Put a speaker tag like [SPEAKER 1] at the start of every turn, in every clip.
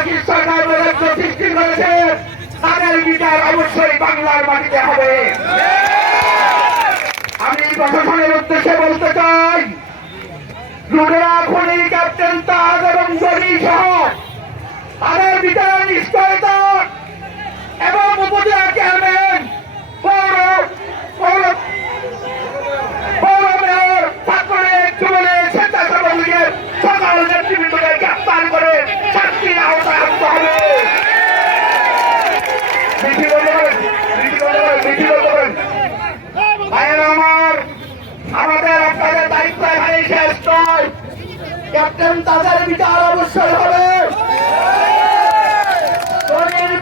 [SPEAKER 1] Fascist সরকার বৈরাগ্য সৃষ্টি করেছে তাদের বিচার অবশ্যই বাংলার মাটিতে হবে। আমি প্রশাসনের উদ্দেশ্যে বলতে চাই, লুটেরা, খনি, ক্যাপ্টেন তাজ এবং জনি সহ তাদের বিচার নিশ্চয়তা এবং উপজেলা চেয়ারম্যান পৌর পৌর সকল নেতৃবৃন্দকে গ্রেপ্তার করে শাস্তির আওতায় আনতে হবে মিছিল বন্ধ করেন, মিছিল বন্ধ করেন, মিছিল বন্ধ করেন। ভাইয়েরা আমার আমাদের আপনাদের দায়িত্ব এখানেই শেষ নয় ক্যাপ্টেন তাদের বিচার অবশ্যই হবে।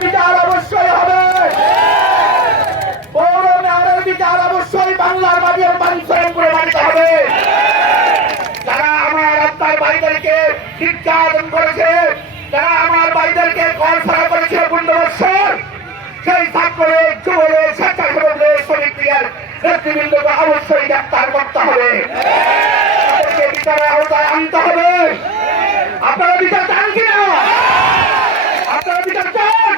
[SPEAKER 1] বিচার অবশ্যই হবে। পৌর মেয়রের বিচার অবশ্যই বাংলার মাটির বাঞ্ছন করে মানিতে হবে। যারা আমার আপনার ভাইদেরকে নির্যাতন করেছে, যারা আমার ভাইদেরকে কল ছাড়া করেছে বন্ধুবৎসর সেই ছাত্রলীগ যুবলীগ স্বেচ্ছাসেবক লীগ শ্রমিক লীগের নেতৃবৃন্দকে অবশ্যই গ্রেপ্তার করতে হবে। আনতে হবে। আপনারা বিচার চান কিনা? আপনারা বিচার চান?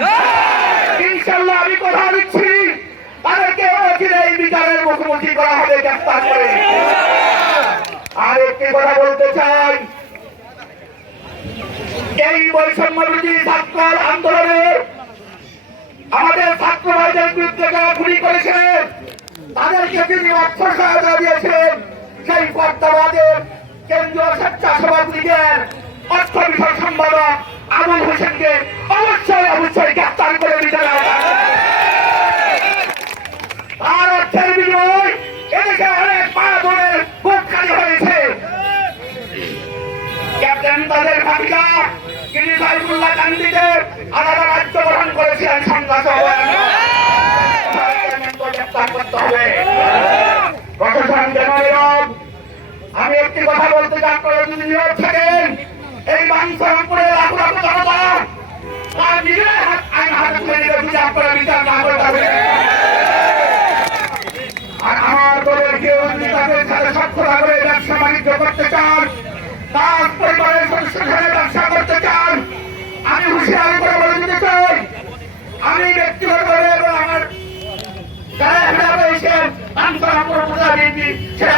[SPEAKER 1] ইনশাল্লাহ আমি কথা দিচ্ছি। তাদেরকে অচিরে এই বিচারের মুখোমুখি করা হবে, গ্রেপ্তার করে। আর একটি কথা বলতে চাই। এই বৈষম্য বিরোধী ছাত্র আন্দোলনে আমাদের ছাত্র ভাইদের বিরুদ্ধে যারা গুলি করেছেন তাদেরকে তিনি অর্থ সহায়তা দিয়েছেন, সেই কর্তাবাদের কেন্দ্রীয় স্বেচ্ছাসেবক লীগের অর্থ সম্পাদক আবুল হোসেনকে অবশ্যই অবশ্যই গ্রেপ্তার করে হবে। আর অর্থের ক্যাপ্টেন তাদের ভাবিকা, তিনি সাইফুল্লাহ গান্ধীকে আলাদা রাজ্য গ্রহণ করেছিলেন সন্ত্রাস গ্রেপ্তার করতে হবে প্রশাসন কেন? আমি একটি কথা বলতে থাকেন, এই লাখ লাখ জনতা তার নিজের হাত, আইন তুলে বিচার না করে আর আমার কেউ যদি তাদের সাথে করে ব্যবসা বাণিজ্য করতে চান, তার পরিবারের সদস্যের সাথে ব্যবসা করতে চান, আমি হুঁশিয়ারি করে বলে দিতে চাই, আমি ব্যক্তিগতভাবে আমার যারা সেটা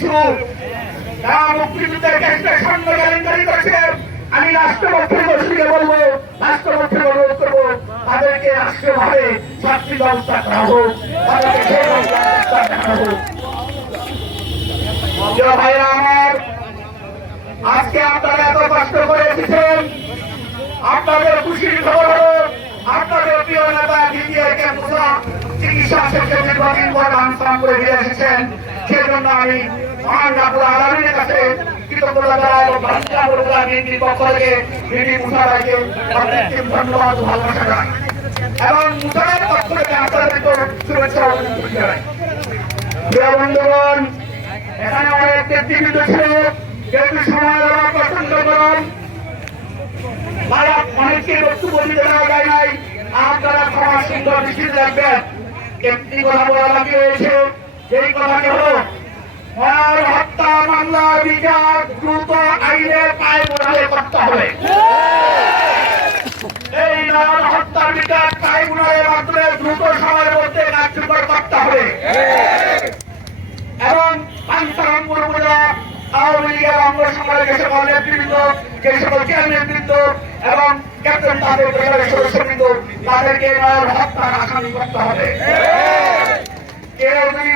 [SPEAKER 1] কিছু যারা মুক্তিযুদ্ধের সামনে কেলেঙ্কারি করেছে। আমি রাষ্ট্রপক্ষের গোষ্ঠীকে বলব, রাষ্ট্রপক্ষের অনুরোধ করব, তাদেরকে রাষ্ট্রীয়ভাবে শাস্তি ব্যবস্থা করা হোক, তাদেরকে ব্যবস্থা ভাইরা আমার, আজকে আপনারা এত কষ্ট করে এসেছেন। আপনাদের খুশির খবর আপনাদের প্রিয় নেতা ক্যাম্পুসা চিকিৎসা শেষে দীর্ঘদিন পর আনসাম করে ফিরে এসেছেন। সেই জন্য আমি মহান রাবুল আলমীর কাছে কৃতজ্ঞতা জানাই এবং ভাষা বলুকা বিএনপির পক্ষ থেকে বিডি মুসারাকে অনেক ধন্যবাদ ভালোবাসা জানাই। এবং মুসারের অনেককে আপনারা সুন্দর হত্যা মামলা বিচার দ্রুত আইনে পায় বোঝালে করতে হবে। এই নার হত্যার বিচার ট্রাইব্যুনালের মাধ্যমে দ্রুত সময়ের মধ্যে কার্যকর করতে হবে। এবং পাঞ্চারামপুর উপজেলা আওয়ামী লীগের অঙ্গ সংগঠনের যে সকল নেতৃবৃন্দ, যে সকল চেয়ারম্যানবৃন্দ এবং ক্যাপ্টেন তাদের পরিবারের সদস্যবৃন্দ, তাদেরকে হত্যার আসামি করতে হবে।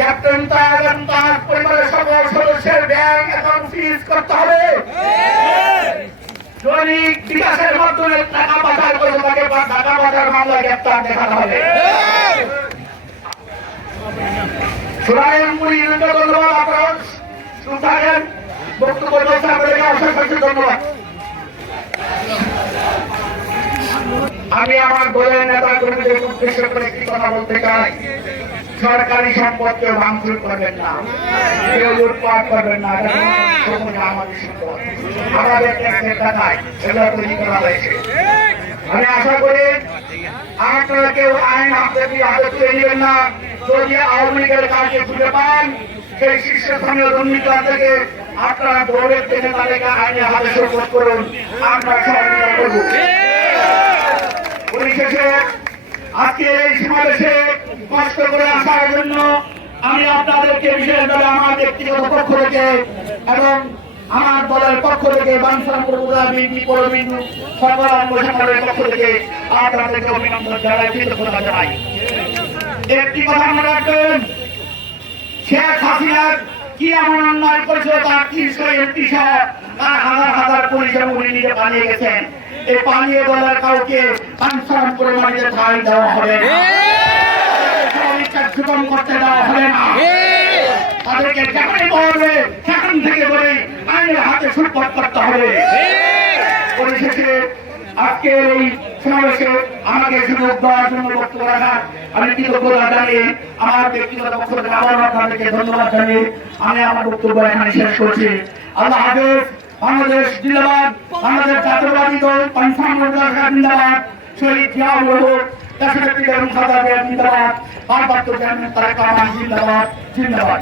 [SPEAKER 1] ক্যাপ্টেন তার এবং তার পরিবারের সকল সদস্যের ব্যাংক অ্যাকাউন্ট ফ্রিজ করতে হবে। দৈনিক বিকাশের মাধ্যমে টাকা পাচার করে তাকে টাকা পাচার মামলা আমি আমার দলের নেতা কর্মীদের উদ্দেশ্য করে একটি কথা বলতে চাই। সরকারি সম্পদ কেউ ভাঙচুর করবেন না। কেউ লুটপাট করবেন না। আমাদের সম্পদ আমাদের তৈরি করা হয়েছে। আমি আশা করি আপনারা কেউ আইন দিয়ে হাতে তুলে নেবেন না। যদি আওয়ামী লীগের কাজে খুঁজে পান, সেই শীর্ষস্থানীয় দুর্নীতি থেকে আপনারা দৌড়ের টেনে তাদেরকে আইনের হাতে সুরক্ষিত করুন। আমরা পরিশেষে আজকে এই সমাবেশে কষ্ট করে আসার জন্য আমি আপনাদেরকে বিশেষভাবে আমার ব্যক্তিগত পক্ষ থেকে এবং আমার দলের পক্ষ থেকে পুলিশ উনি নিজে পালিয়ে গেছেন। এই পালিয়ে বলার কাউকে দেওয়া হবে কার্যক্রম করতে দেওয়া হবে না। তাদেরকে যেখানে পাওয়া সেখান থেকে বলে আইনের হাতে সুরপট করতে হবে। পরিশেষে আজকে এই সমাবেশে আমাকে সুযোগ দেওয়ার জন্য বক্তব্য রাখার আমি কৃতজ্ঞতা জানিয়ে আমার ব্যক্তিগত পক্ষ থেকে আবার আপনাদেরকে ধন্যবাদ জানিয়ে আমি আমার বক্তব্য এখানে শেষ করছি। আল্লাহ হাফেজ বাংলাদেশ জিন্দাবাদ বাংলাদেশ জাতীয়বাদী দল পাঞ্চাম জিন্দাবাদ। শহীদ জিয়াউর রহমান দেশনেত্রী বেগম জিয়া জিন্দাবাদ ভারপ্রাপ্ত চেয়ারম্যান জিন্দাবাদ জিন্দাবাদ।